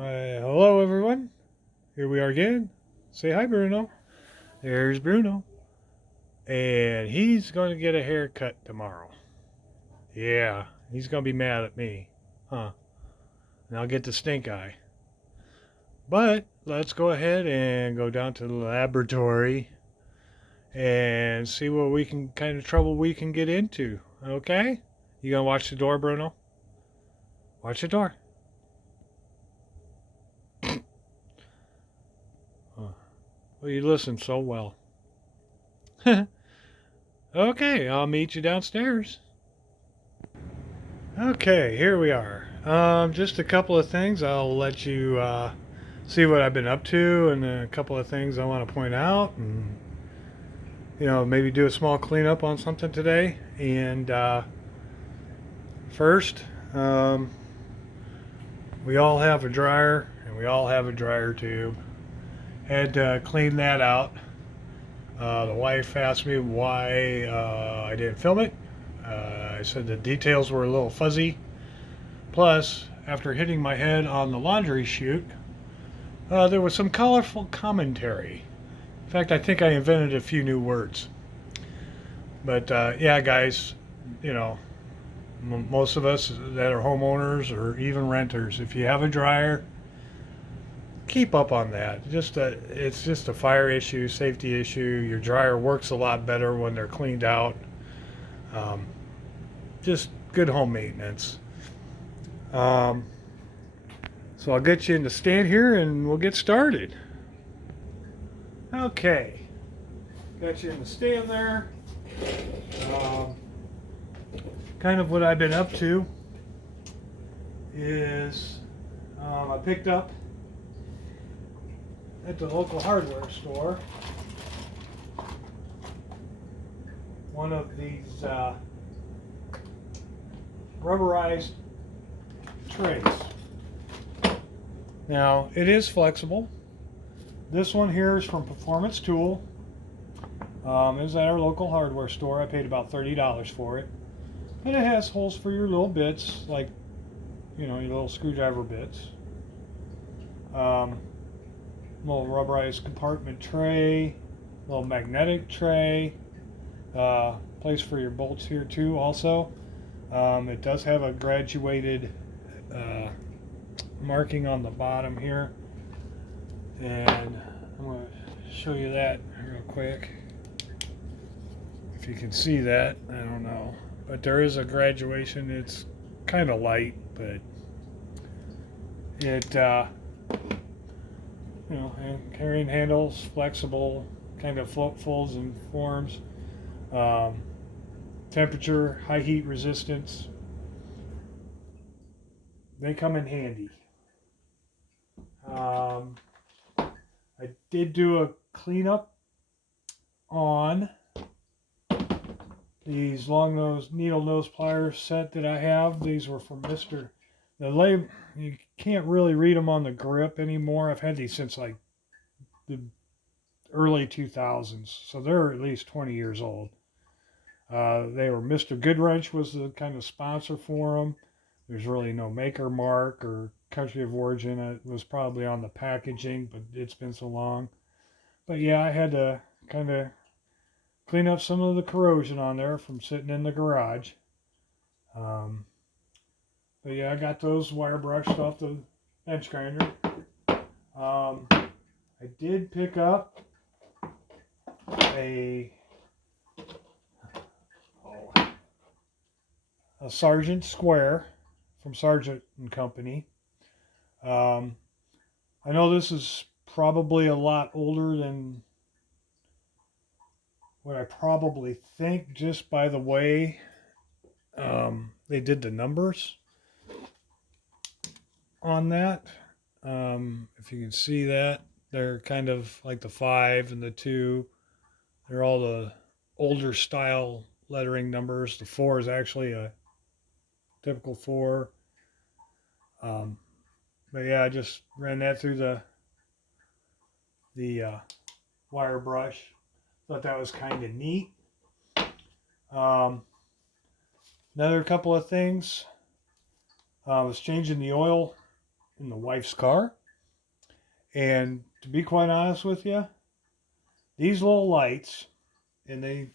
Hello, everyone. Here we are again. Say hi, Bruno. There's Bruno. And he's going to get a haircut tomorrow. Yeah, he's going to be mad at me. Huh. And I'll get the stink eye. But let's go ahead and go down to the laboratory and see what we can kind of trouble we can get into. Okay? You going to watch the door, Bruno? Watch the door. Huh. Well, you listen so well. Okay, I'll meet you downstairs. Okay, here we are. Just a couple of things. I'll let you see what I've been up to, and a couple of things I want to point out, and maybe do a small cleanup on something today. And first, um, we all have a dryer, and we all have a dryer tube. Had to clean that out. The wife asked me why I didn't film it. I said the details were a little fuzzy. Plus, after hitting my head on the laundry chute, there was some colorful commentary. In fact, I think I invented a few new words. But yeah, guys, you know, most of us that are homeowners or even renters, if you have a dryer, keep up on that. It's just a fire issue, safety issue. Your dryer works a lot better when they're cleaned out. Um, just good home maintenance. Um, so I'll get you in the stand here and we'll get started. Okay, got you in the stand there. Um, Kind of what I've been up to is I picked up at the local hardware store one of these rubberized trays. Now, it is flexible. This one here is from Performance Tool. It was at our local hardware store. I paid about $30 for it. And it has holes for your little bits, like, your little screwdriver bits. Little rubberized compartment tray, little magnetic tray, place for your bolts here too also. It does have a graduated marking on the bottom here. And I'm going to show you that real quick. If you can see that, I don't know. But there is a graduation. It's kind of light, but it, carrying handles, flexible, kind of folds and forms. Temperature, high heat resistance. They come in handy. I did do a cleanup on these long nose needle nose pliers set that I have. These were from Mr. The label, you can't really read them on the grip anymore. I've had these since like the early 2000s, so they're at least 20 years old. They were Mr. Goodwrench was the kind of sponsor for them. There's really no maker mark or country of origin. It was probably on the packaging, but it's been so long. But yeah, I had to kind of clean up some of the corrosion on there from sitting in the garage. But yeah, I got those wire brushed off the bench grinder. I did pick up a Sargent Square from Sargent and Company. I know this is probably a lot older than what I probably think just by the way they did the numbers on that. If you can see that, they're kind of like the 5 and the 2. They're all the older style lettering numbers. The 4 is actually a typical 4. But yeah, I just ran that through the wire brush. Thought that was kind of neat. Another couple of things. I was changing the oil in the wife's car. And to be quite honest with you, these little lights, and they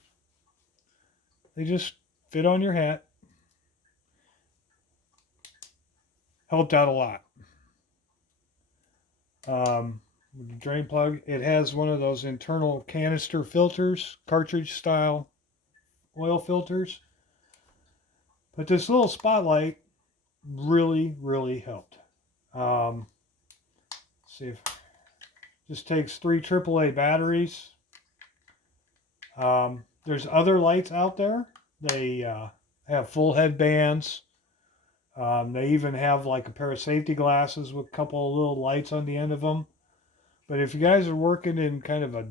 just fit on your hat, helped out a lot. With the drain plug, it has one of those internal canister filters, cartridge style oil filters. But this little spotlight really, really helped. See if just takes 3 AAA batteries. There's other lights out there. They have full headbands. They even have like a pair of safety glasses with a couple of little lights on the end of them. But if you guys are working in kind of a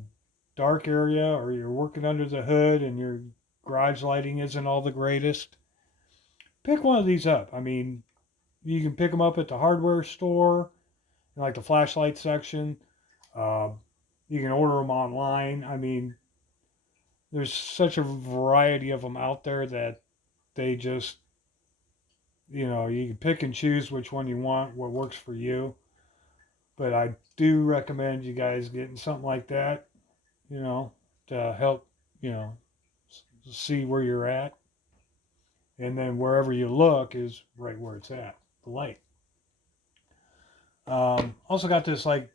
dark area, or you're working under the hood and your garage lighting isn't all the greatest, pick one of these up. I mean, you can pick them up at the hardware store, like the flashlight section. You can order them online. I mean, there's such a variety of them out there that they just, you can pick and choose which one you want, what works for you. But I do recommend you guys getting something like that, to help, see where you're at. And then wherever you look is right where it's at, the light. Also got this like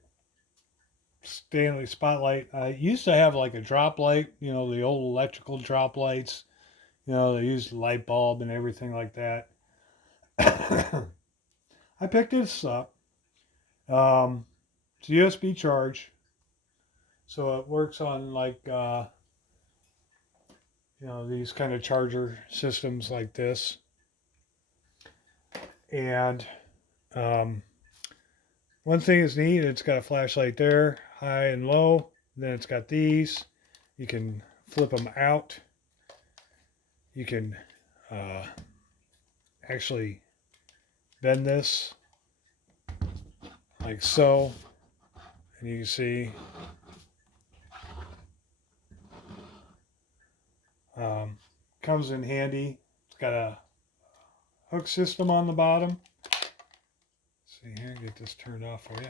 Stanley spotlight. I used to have like a drop light, the old electrical drop lights. They used the light bulb and everything like that. I picked this up. It's a USB charge, so it works on like these kind of charger systems like this. And one thing is neat, it's got a flashlight there, high and low. Then it's got these. You can flip them out. You can actually bend this like so. And you can see comes in handy. It's got a hook system on the bottom. See here, get this turned off for you.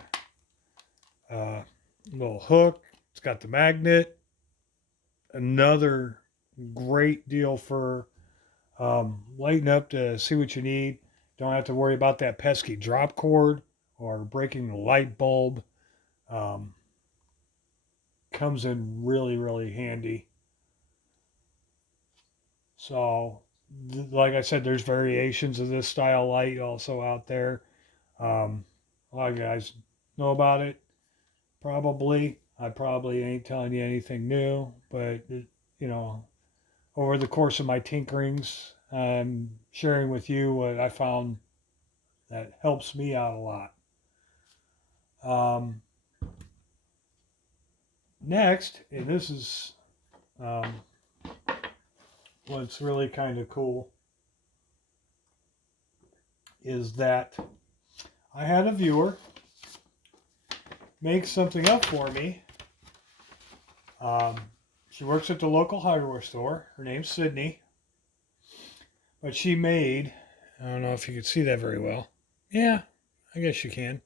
Little hook. It's got the magnet. Another great deal for lighting up to see what you need. Don't have to worry about that pesky drop cord or breaking the light bulb. Comes in really, really handy. So, like I said, there's variations of this style light also out there. A lot of guys know about it. Probably. I probably ain't telling you anything new, but, over the course of my tinkerings, I'm sharing with you what I found that helps me out a lot. Next, and this is what's really kind of cool, is that I had a viewer make something up for me. She works at the local hardware store. Her name's Sydney. But she made, I don't know if you can see that very well. Yeah, I guess you can.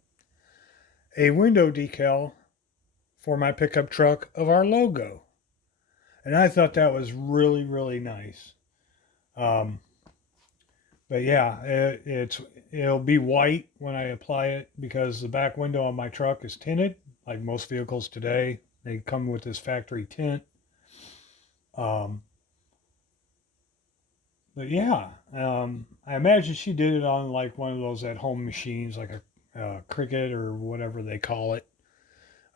A window decal for my pickup truck of our logo. And I thought that was really, really nice. But yeah, it'll be white when I apply it because the back window on my truck is tinted, like most vehicles today. They come with this factory tint. But yeah, I imagine she did it on like one of those at-home machines, like a Cricut or whatever they call it.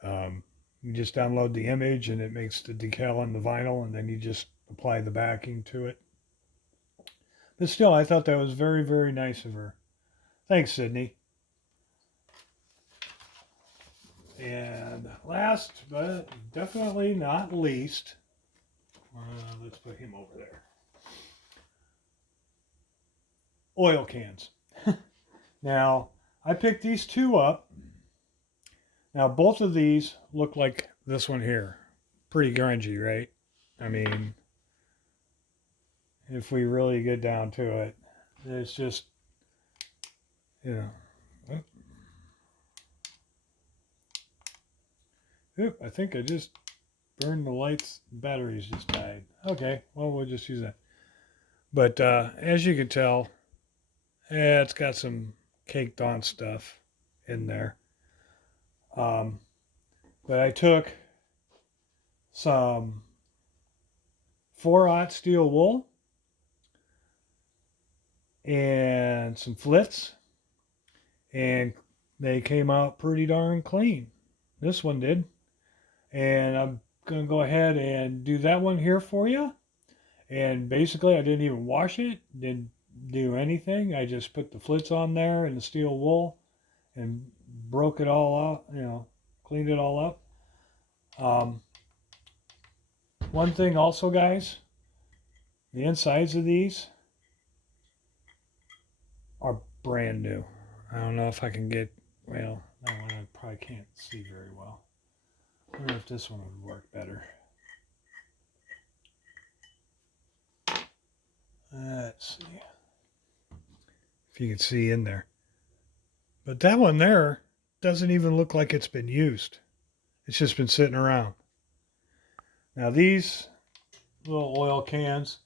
You just download the image and it makes the decal on the vinyl, and then you just apply the backing to it. But still, I thought that was very, very nice of her. Thanks, Sydney. And last, but definitely not least, let's put him over there. Oil cans. Now, I picked these two up. Now, both of these look like this one here. Pretty grungy, right? I mean, if we really get down to it, it's just, Oop, I think I just burned the lights. Batteries just died. Okay, well, we'll just use that. But as you can tell, it's got some caked on stuff in there. Um, but I took some 4/0 steel wool and some flits, and they came out pretty darn clean. This one did. And I'm going to go ahead and do that one here for you. And basically, I didn't even wash it, didn't do anything. I just put the flits on there and the steel wool and broke it all out, cleaned it all up. One thing also, guys, the insides of these are brand new. I don't know if I can get, well, that one I probably can't see very well. I wonder if this one would work better. Let's see if you can see in there. But that one there doesn't even look like it's been used. It's just been sitting around. Now these little oil cans,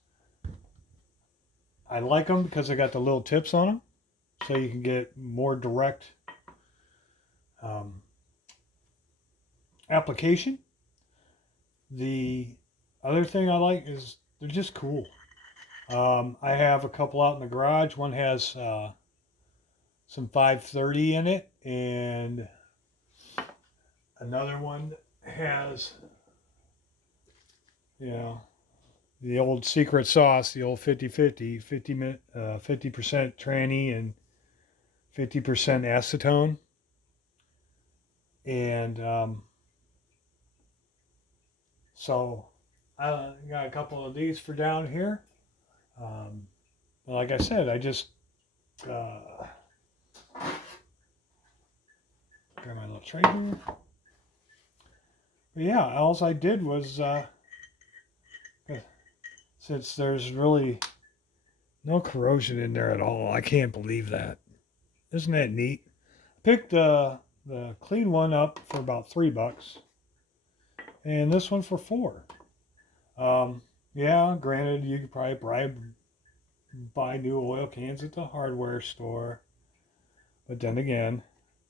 I like them because they got the little tips on them, so you can get more direct application. The other thing I like is they're just cool. I have a couple out in the garage. One has some 530 in it, and another one has, the old secret sauce, the old 50-50, 50% tranny and 50% acetone. And so I got a couple of these for down here. Like I said, I just got my little tray here. But yeah, all I did was, since there's really no corrosion in there at all, I can't believe that. Isn't that neat? Picked the clean one up for about $3, and this one for $4. Yeah, granted, you could probably buy new oil cans at the hardware store, but then again,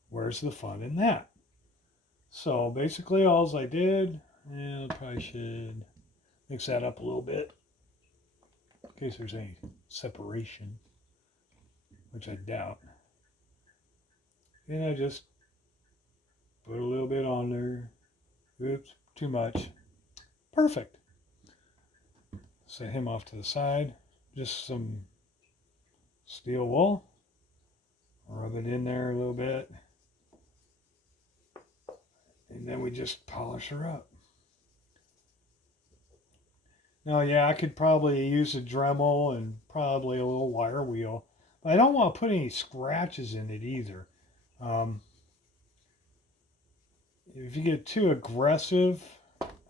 where's the fun in that? So basically, all I did, I probably should mix that up a little bit in case there's any separation, which I doubt. And I just put a little bit on there. Oops, too much. Perfect. Set him off to the side. Just some steel wool. Rub it in there a little bit. And then we just polish her up. Now, yeah, I could probably use a Dremel and probably a little wire wheel. But I don't want to put any scratches in it either. If you get too aggressive,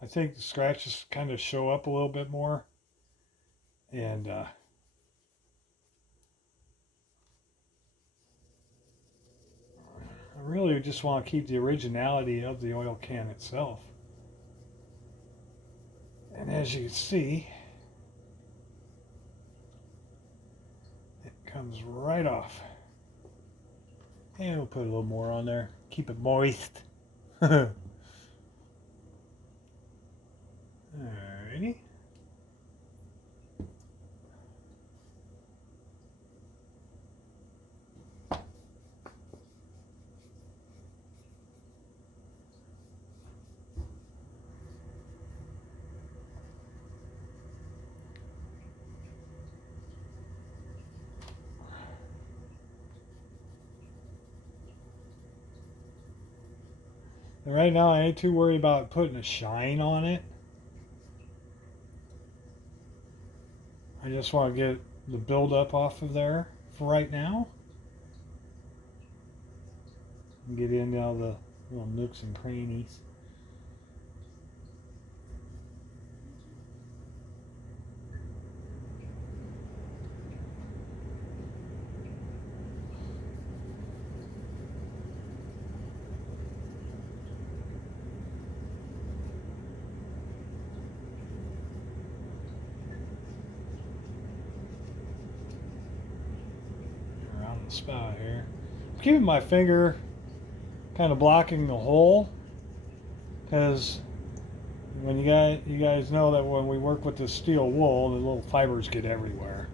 I think the scratches kind of show up a little bit more. And I really just want to keep the originality of the oil can itself. And as you can see, it comes right off. And we'll put a little more on there. Keep it moist. Alrighty. And right now, I ain't too worried about putting a shine on it. I just want to get the buildup off of there for right now. And get into all the little nooks and crannies. spout here. I'm keeping my finger kind of blocking the hole because when you guys know that when we work with the steel wool, the little fibers get everywhere.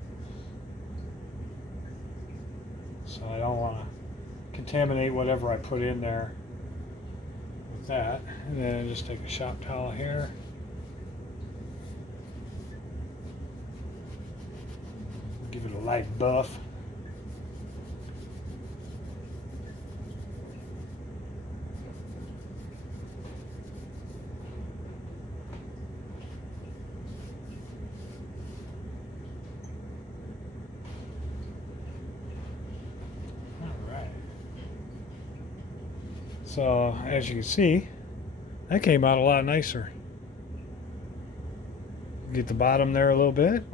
So I don't want to contaminate whatever I put in there with that. And then just take a shop towel here. Give it a light buff. So as you can see, that came out a lot nicer. Get the bottom there a little bit.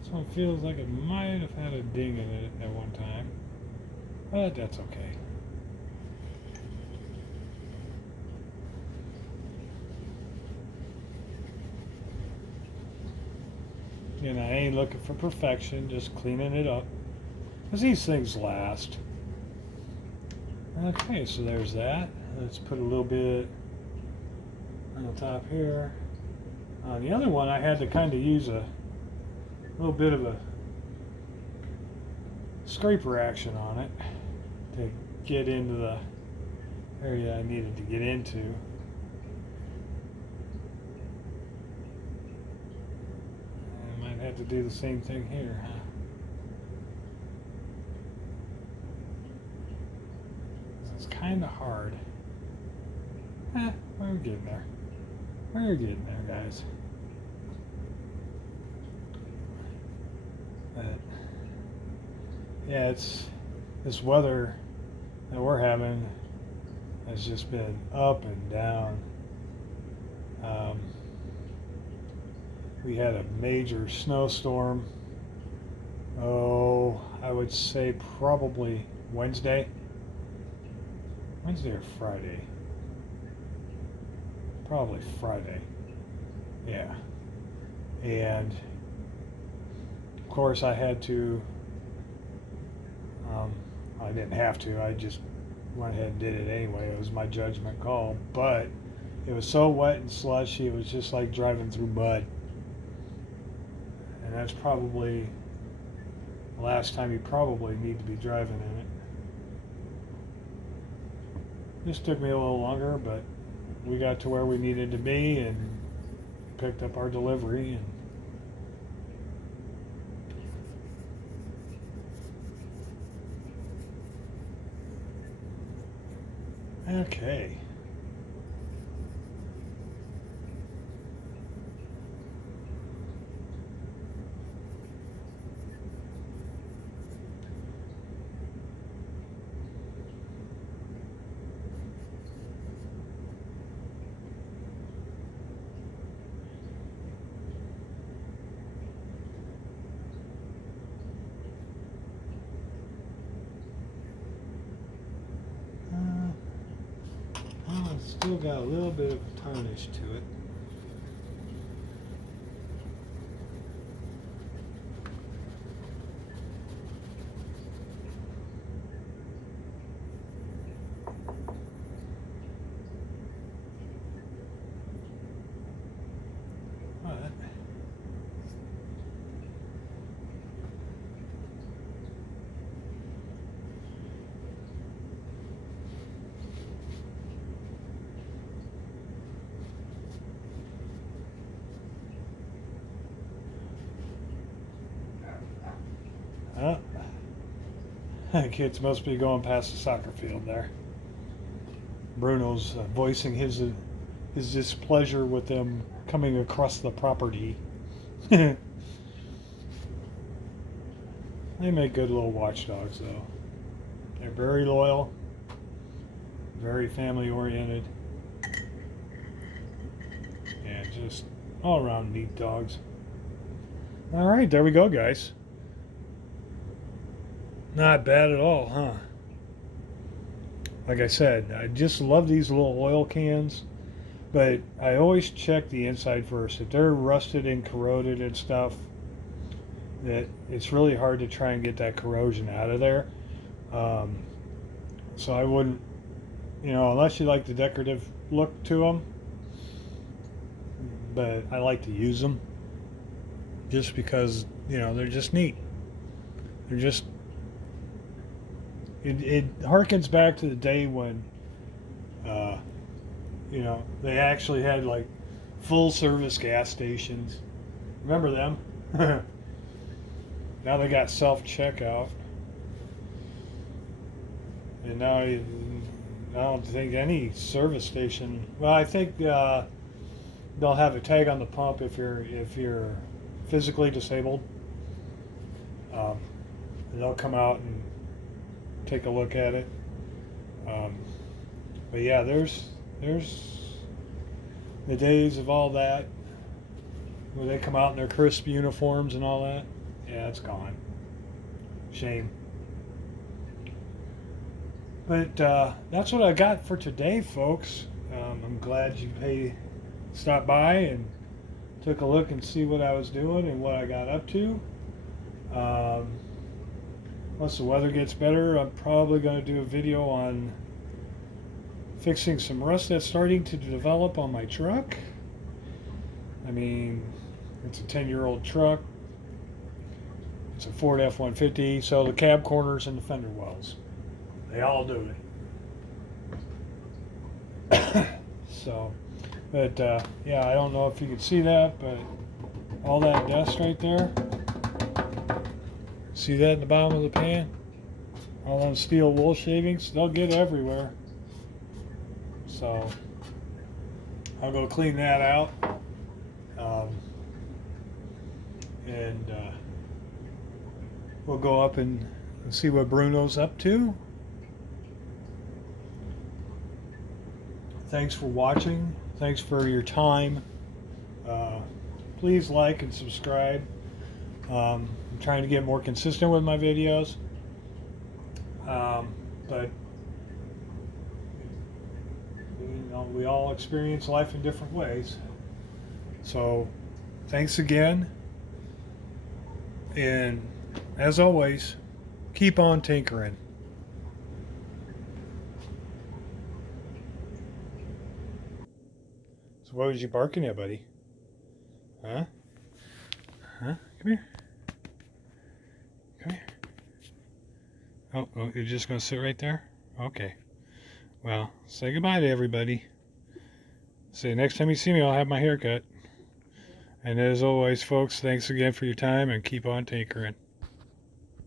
This one feels like it might have had a ding in it at one time, but that's okay. And I ain't looking for perfection, just cleaning it up. Because these things last. Okay, so there's that. Let's put a little bit on the top here. On the other one, I had to kind of use a little bit of a scraper action on it to get into the area I needed to get into. Have to do the same thing here, huh? It's kind of hard. We're getting there. We're getting there, guys. But yeah, it's this weather that we're having has just been up and down. We had a major snowstorm. Oh, I would say probably Wednesday or Friday. Probably Friday. Yeah. And of course I had to, I didn't have to, I just went ahead and did it anyway. It was my judgment call, but it was so wet and slushy, it was just like driving through mud. And that's probably the last time you probably need to be driving in it. This took me a little longer, but we got to where we needed to be and picked up our delivery. And okay. It's still got a little bit of tarnish to it. Kids must be going past the soccer field there. Bruno's voicing his displeasure with them coming across the property. They make good little watchdogs, though. They're very loyal, very family oriented, and just all around neat dogs. All right, there we go, guys. Not bad at all, huh? like I said, I just love these little oil cans. But I always check the inside first. If they're rusted and corroded and stuff, that it's really hard to try and get that corrosion out of there. Um, so I wouldn't, unless you like the decorative look to them. But I like to use them just because they're just neat. They're just it harkens back to the day when uh, they actually had like full service gas stations. Remember them? Now they got self checkout, and now I don't think any service station. Well, I think they'll have a tag on the pump if you're physically disabled. Um, they'll come out and take a look at it. But yeah, there's the days of all that where they come out in their crisp uniforms and all that. Yeah, it's gone. Shame. But that's what I got for today, folks. I'm glad you stopped by and took a look and see what I was doing and what I got up to. Once the weather gets better, I'm probably going to do a video on fixing some rust that's starting to develop on my truck. I mean, it's a 10-year-old truck. It's a Ford F-150, so the cab corners and the fender wells, they all do it. So, but yeah, I don't know if you can see that, but all that dust right there, see that in the bottom of the pan? All them steel wool shavings, they'll get everywhere. So I'll go clean that out. And we'll go up and see what Bruno's up to. Thanks for watching. Thanks for your time. Please like and subscribe. I'm trying to get more consistent with my videos. But we all experience life in different ways. So thanks again. And as always, keep on tinkering. So what was you barking at, buddy? Huh? Huh? Come here. Come here. Oh, you're just going to sit right there? Okay. Well, say goodbye to everybody. Say next time you see me, I'll have my hair cut. And as always, folks, thanks again for your time and keep on tinkering.